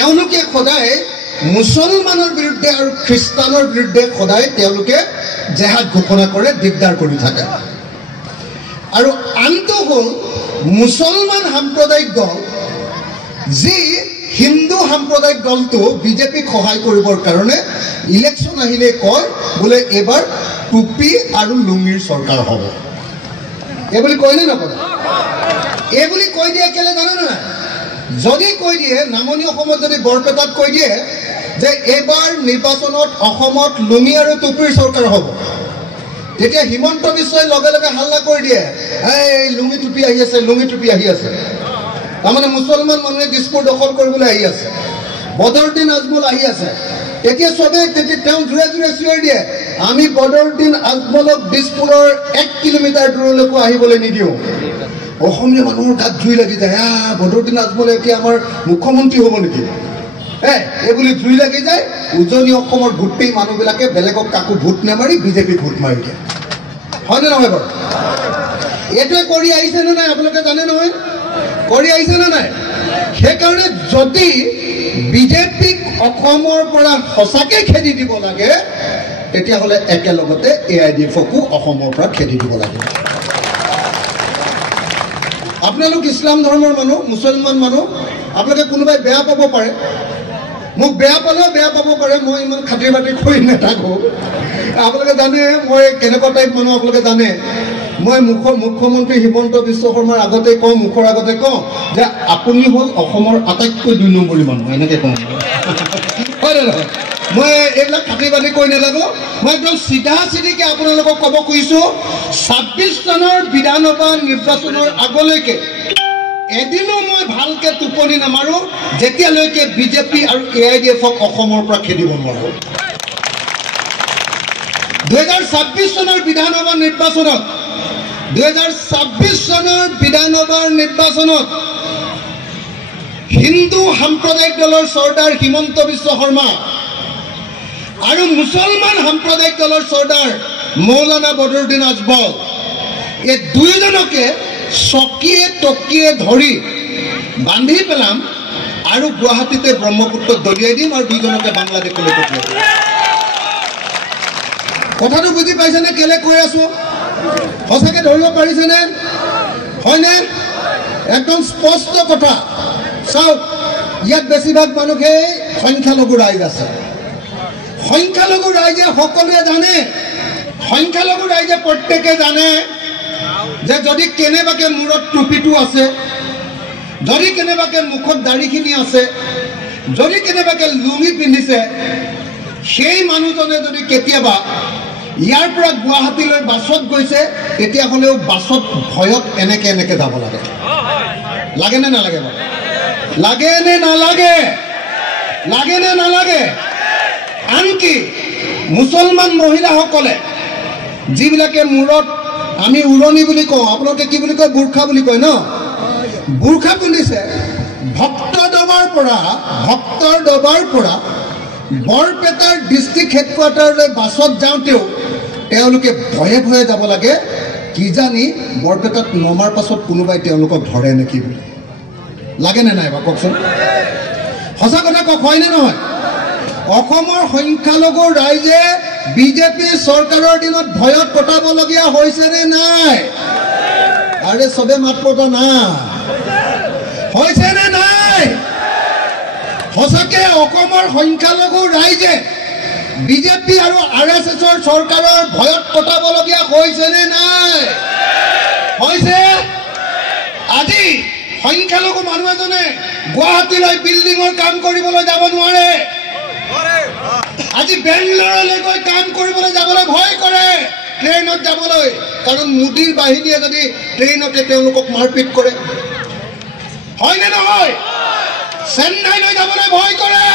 এওঁলোকে সদায় মুছলমানৰ বিৰুদ্ধে আৰু খ্ৰীষ্টানৰ বিৰুদ্ধে সদায় তেওঁলোকে জেহাদ ঘোষণা কৰে, দিগদাৰ কৰি থাকে। আৰু আনটো হ'ল মুছলমান সাম্প্ৰদায়িক দল, যি হিন্দু সাম্প্ৰদায়িক দলটো বিজেপিক সহায় কৰিবৰ কাৰণে ইলেকশ্যন আহিলে কয় বোলে এইবাৰ টুপি আৰু লুঙিৰ চৰকাৰ হ'ব। এইবুলি কয়নে নকয়? এইবুলি কৈ দিয়ে কেলে জানে নাই? যদি কৈ দিয়ে নামনি অসমত, যদি বৰপেটাত কৈ দিয়ে যে এইবাৰ নিৰ্বাচনত অসমত লুঙি আৰু টুপিৰ চৰকাৰ হ'ব, তেতিয়া হিমন্ত বিশ্বই লগে লগে হাল্লা কৰি দিয়ে, এই লুঙি টুপি আহি আছে, লুঙি টুপি আহি আছে। তাৰমানে মুছলমান মানুহে দিছপুৰ দখল কৰিবলৈ আহি আছে, বদৰুদ্দিন আজমল আহি আছে। তেতিয়া চবেই তেওঁ জোৰে জোৰে চিঞৰি দিয়ে, আমি বদৰুদ্দিন আজমলক দিছপুৰৰ 1 কিলোমিটাৰ দূৰলৈকো আহিবলৈ নিদিওঁ। অসমীয়া মানুহৰ গাত জুই লাগি যায়, বদৰুদ্দিন আজমলে এতিয়া আমাৰ মুখ্যমন্ত্ৰী হ'ব নেকি? এইবুলি জুই লাগি যায়। উজনি অসমৰ গোটেই মানুহবিলাকে বেলেগক কাকো ভোট নামাৰি বিজেপিক ভোট মাৰি দিয়ে। হয়নে নহয় বাৰু? এইটোৱে কৰি আহিছে নে নাই আপোনালোকে জানে নহয়? কৰি আহিছে নে নাই? সেইকাৰণে যদি বিজেপিক অসমৰ পৰা সঁচাকৈ খেদি দিব লাগে, তেতিয়াহ'লে একেলগতে AIDFকো অসমৰ পৰা খেদি দিব লাগে। আপোনালোক ইছলাম ধৰ্মৰ মানুহ, মুছলমান মানুহ, আপোনালোকে কোনোবাই বেয়া পাব পাৰে, মোক বেয়া পালেও বেয়া পাব পাৰে, মই ইমান খাতিৰ বাতিৰ কৰি নাথাকোঁ। আপোনালোকে জানে মই কেনেকুৱা টাইপ মানুহ, আপোনালোকে জানে। মই মুখ্যমন্ত্ৰী হিমন্ত বিশ্ব শৰ্মাৰ আগতে কওঁ, মুখৰ আগতে কওঁ যে আপুনি হ'ল অসমৰ আটাইতকৈ 2 নম্বৰী মানুহ, এনেকৈ কওঁ। হয় নে নহয়? মই এইবিলাক খাতিৰ বাতি কৰি নাথাকোঁ। মই একদম চিধা চিধিকৈ আপোনালোকক ক'ব খুজিছোঁ, 26 চনৰ বিধানসভা নিৰ্বাচনৰ আগলৈকে এদিনো মই ভালকৈ টোপনি নামাৰোঁ যেতিয়ালৈকে বিজেপি আৰু AIDFক অসমৰ পৰা খেদিব নোৱাৰোঁ। 2026 চনৰ বিধানসভা নিৰ্বাচনত 2026 চনৰ বিধানসভাৰ নিৰ্বাচনত হিন্দু সাম্প্ৰদায়িক দলৰ চৰ্দাৰ হিমন্ত বিশ্ব শৰ্মা আৰু মুছলমান সাম্প্ৰদায়িক দলৰ চৰ্দাৰ মৌলানা বদৰুদ্দিন আজমল, এই দুয়োজনকে চকীয়ে টকীয়ে ধৰি বান্ধি পেলাম আৰু গুৱাহাটীতে ব্ৰহ্মপুত্ৰত দলিয়াই দিম আৰু দুয়োজনকে বাংলাদেশলৈ পঠিয়াই দিম। কথাটো বুজি পাইছেনে কেলে কৈ আছোঁ? সঁচাকৈ ধৰিব পাৰিছেনে? হয়নে? একদম স্পষ্ট কথা। চাওক, ইয়াত বেছিভাগ মানুহেই সংখ্যালঘু ৰাইজ আছে। সংখ্যালঘু ৰাইজে সকলোৱে জানে, সংখ্যালঘু ৰাইজে প্ৰত্যেকে জানে যে যদি কেনেবাকৈ মূৰত টুপিটো আছে, যদি কেনেবাকৈ মুখত দাড়িখিনি আছে, যদি কেনেবাকৈ লুঙি পিন্ধিছে, সেই মানুহজনে যদি কেতিয়াবা ইয়াৰ পৰা গুৱাহাটীলৈ বাছত গৈছে, তেতিয়াহ'লেও বাছত ভয়ত এনেকে এনেকে যাব লাগে। লাগে নে নালাগে বাৰু? লাগে নে নালাগে? লাগে নে নালাগে? আনকি মুছলমান মহিলাসকলে যিবিলাকে মূৰত আমি উৰণি বুলি কওঁ, আপোনালোকে কি বুলি কয়? বুৰ্খা বুলি কয় ন? বুৰ্খা পিন্ধিছে, ভক্তৰ দবাৰ পৰা বৰপেটাৰ ডিষ্ট্ৰিক্ট হেডকোৱাৰ্টাৰলৈ বাছত যাওঁতেও তেওঁলোকে ভয়ে ভয়ে যাব লাগে, কিজানি বৰপেটাত নমাৰ পাছত কোনোবাই তেওঁলোকক ধৰে নেকি বুলি। লাগে নে নাই বাৰু কওকচোন? সঁচা কথা কওক, হয়নে নহয়? অসমৰ সংখ্যালঘু ৰাইজে বিজেপি চৰকাৰৰ দিনত ভয়ত কটাবলগীয়া হৈছে নে নাই? আৰে চবে মাত পতা না, হৈছে নে নাই? সঁচাকৈ অসমৰ সংখ্যালঘু ৰাইজে বিজেপি আৰু RSSৰ চৰকাৰৰ ভয়ত কটাবলগীয়া হৈছে নে নাই? হৈছে। আজি সংখ্যালঘু মানুহ এজনে গুৱাহাটীলৈ বিল্ডিঙৰ কাম কৰিবলৈ যাব নোৱাৰে। আজি বেংগলোৰলৈ গৈ কাম কৰিবলৈ যাবলৈ ভয় কৰে, ট্ৰেইনত যাবলৈ, কাৰণ মোদীৰ বাহিনীয়ে যদি ট্ৰেইনতে তেওঁলোকক মাৰপিট কৰে। হয়নে নহয়? চেন্নাইলৈ যাবলৈ ভয় কৰে,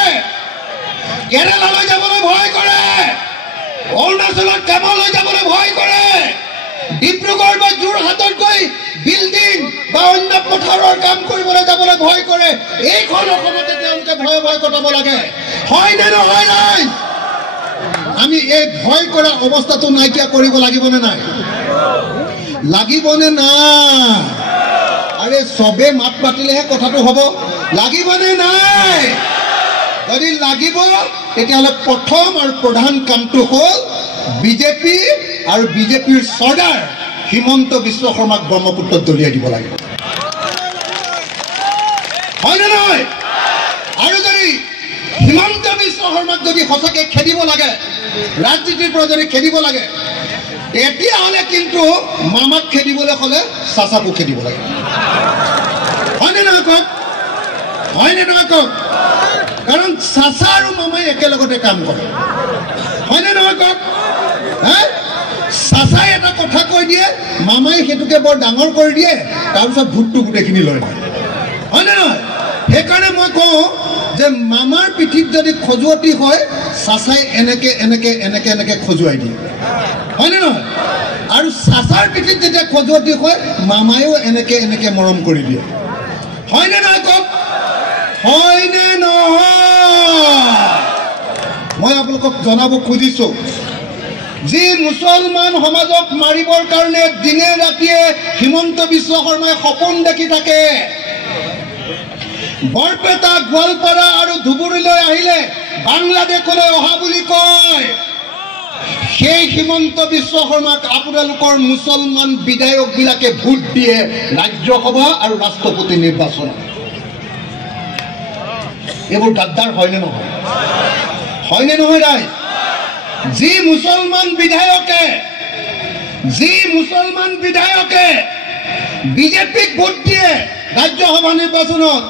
কেৰালালৈ যাবলৈ ভয় কৰে, অৰুণাচলত কামলৈ যাবলৈ ভয় কৰে, ডিব্ৰুগড় বা যোৰহাটত গৈ বিল্ডিং বা অন্য পথাৰৰ কাম কৰিবলৈ যাবলৈ ভয় কৰে। এইখন অসমতে তেওঁলোকে ভয় কটাব লাগে। হয়নে নহয়? নাই। আমি এই ভয় কৰা অৱস্থাটো নাইকিয়া কৰিব লাগিবনে নাই? লাগিবনে নাই? আৰে চবে মাত মাতিলেহে কথাটো হ'ব। লাগিবনে নাই? যদি লাগিব তেতিয়াহ'লে প্ৰথম আৰু প্ৰধান কামটো হ'ল বিজেপি আৰু বিজেপিৰ চৰ্দাৰ হিমন্ত বিশ্ব শৰ্মাক ব্ৰহ্মপুত্ৰত দলিয়াই দিব লাগিব, হয়নে নহয়? আৰু যদি হিমন্ত বিশ্ব শৰ্মাক যদি সঁচাকৈ খেদিব লাগে, ৰাজনীতিৰ পৰা যদি খেদিব লাগে, তেতিয়াহ'লে কিন্তু মামাক খেদিবলৈ হ'লে চাচাকো খেদিব লাগে, হয়নে নহয় কওক? হয়নে নহয় কওক? কাৰণ চাচা আৰু মামাই একেলগতে কাম কৰে, হয়নে নহয় কওক? চাচাই এটা কথা কৈ দিয়ে, মামাই সেইটোকে বৰ ডাঙৰ কৰি দিয়ে, তাৰপিছত ভোটটো গোটেইখিনি লৈ লয়, হয়নে নহয়? সেইকাৰণে মই কওঁ যে মামাৰ পিঠিত যদি খজুৱতি হয়, চাচাই এনেকে এনেকে এনেকে এনেকে খজুৱাই দিয়ে, হয়নে নহয়? আৰু চাচাৰ পিঠিত যেতিয়া খজুৱতি হয়, মামায়েও এনেকে এনেকে মৰম কৰি দিয়ে, হয়নে নহয় কওক? হয়নে নহয়? মই আপোনালোকক জনাব খুজিছো, যি মুছলমান সমাজক মাৰিবৰ কাৰণে দিনে ৰাতিয়ে হিমন্ত বিশ্ব শৰ্মাই সপোন দেখি থাকে, বৰপেটা, গোৱালপাৰা আৰু ধুবুৰীলৈ আহিলে বাংলাদেশলৈ অহা বুলি কয়, সেই হিমন্ত বিশ্ব শৰ্মাক আপোনালোকৰ মুছলমান বিধায়কবিলাকে ভোট দিয়ে ৰাজ্যসভা আৰু ৰাষ্ট্ৰপতি নিৰ্বাচন। এইবোৰ গাদ্দাৰ হয়নে নহয়? হয়নে নহয় ৰাইজ? যি মুছলমান বিধায়কে বিজেপিক ভোট দিয়ে ৰাজ্যসভা নিৰ্বাচনত,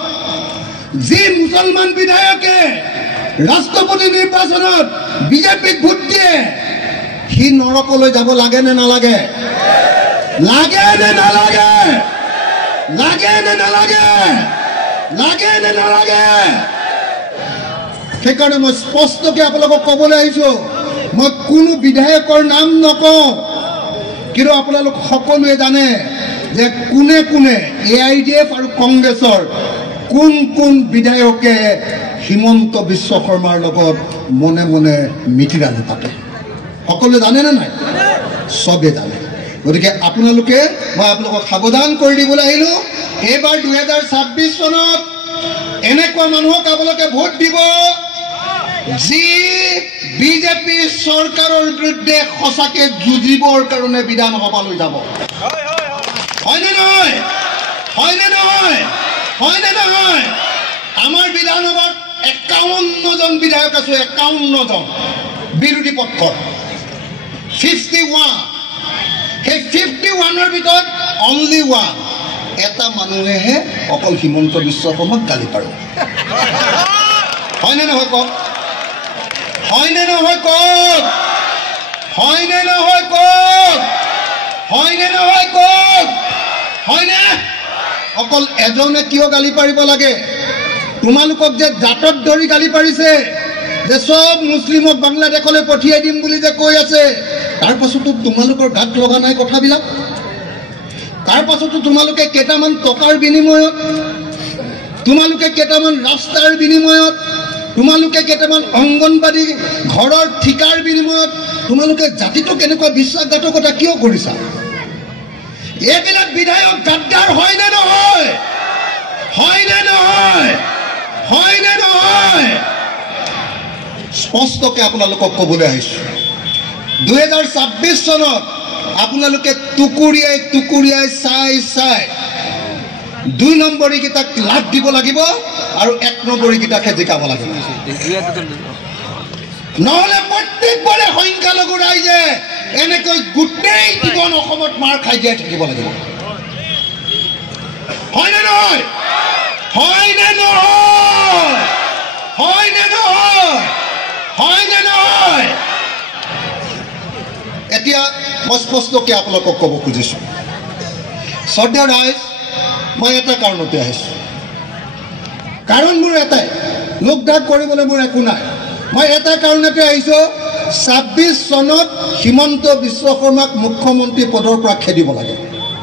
যি মুছলমান বিধায়কে ৰাষ্ট্ৰপতি নিৰ্বাচনত বিজেপিক ভোট দিয়ে, সি নৰকলৈ যাব লাগে নে নালাগে? লাগে নে নালাগে? লাগে নে নালাগে? লাগে নে নালাগে? সেইকাৰণে মই স্পষ্টকৈ আপোনালোকক ক'বলৈ আহিছোঁ, মই কোনো বিধায়কৰ নাম নকওঁ, কিন্তু আপোনালোক সকলোৱে জানে যে কোনে কোনে AIDF আৰু কংগ্ৰেছৰ কোন কোন বিধায়কে হিমন্ত বিশ্ব শৰ্মাৰ লগত মনে মনে মিতিৰালি পাতে, সকলোৱে জানেনে নাই? চবেই জানে। গতিকে আপোনালোকে, মই আপোনালোকক সাৱধান কৰি দিবলৈ আহিলোঁ, এইবাৰ 2026 চনত এনেকুৱা মানুহক আপোনালোকে ভোট দিব যি বিজেপি চৰকাৰৰ বিৰুদ্ধে সঁচাকৈ যুঁজিবৰ কাৰণে বিধানসভালৈ যাব, হয়নে নহয়? হয়নে নহয়? হয়নে নহয়? আমাৰ বিধানসভাত 51জন বিধায়ক আছো, 51জন বিৰোধী পক্ষৰ 51, সেই 51ৰ ভিতৰত অনলি ওৱান এটা মানুহেহে অকল হিমন্ত বিশ্ব শৰ্মাক গালি পাৰে, হয়নে নহয় কওক? হয়নে নহয় কওক? হয়নে নহয় কওক? হয়নে নহয় কওক? হয়নে? অকল এজনে কিয় গালি পাৰিব লাগে? তোমালোকক যে জাতত ধৰি গালি পাৰিছে, যে সব মুছলিমক বাংলাদেশলৈ পঠিয়াই দিম বুলি যে কৈ আছে, তাৰ পাছতো তোমালোকৰ গাত লগা নাই কথাবিলাক? তাৰ পাছতো তোমালোকে কেইটামান টকাৰ বিনিময়ত, তোমালোকে কেইটামান ৰাস্তাৰ বিনিময়ত, তোমালোকে কেইটামান অংগনবাদী ঘৰৰ ঠিকাৰ বিনিময়ত তোমালোকে জাতিটো কেনেকুৱা বিশ্বাসঘাতকতা কিয় কৰিছা? এইবিলাক বিধায়ক গাদ্দাৰ হয়নে নহয়? হয়নে নহয়? হয়নে নহয়? স্পষ্টকৈ আপোনালোকক ক'বলৈ আহিছোঁ, 2026 চনত আপোনালোকে টুকুৰিয়াই টুকুৰিয়াই চাই চাই 2 নম্বৰীকেইটাক লাভ দিব লাগিব আৰু 1 নম্বৰীকেইটাকহে জিকাব লাগিব, নহ'লে প্ৰত্যেকবাৰে সংখ্যালঘু ৰাইজে এনেকৈ গোটেই জীৱন অসমত মাৰ খাই জীয়াই থাকিব লাগিব, হয়নে নহয়? হয়নে নহয়? হয়নে নহয়? হয়নে নহয়? এতিয়া মই স্পষ্টকৈ আপোনালোকক ক'ব খুজিছোঁ, শ্ৰদ্ধা ৰাইজ, মই এটা কাৰণতে আহিছোঁ, কাৰণ মোৰ এটাই, লোক ঢাক কৰিবলৈ মোৰ একো নাই, মই এটা কাৰণতে আহিছোঁ, 26 চনত হিমন্ত বিশ্ব শৰ্মাক মুখ্যমন্ত্ৰী পদৰ পৰা খেদিব লাগে,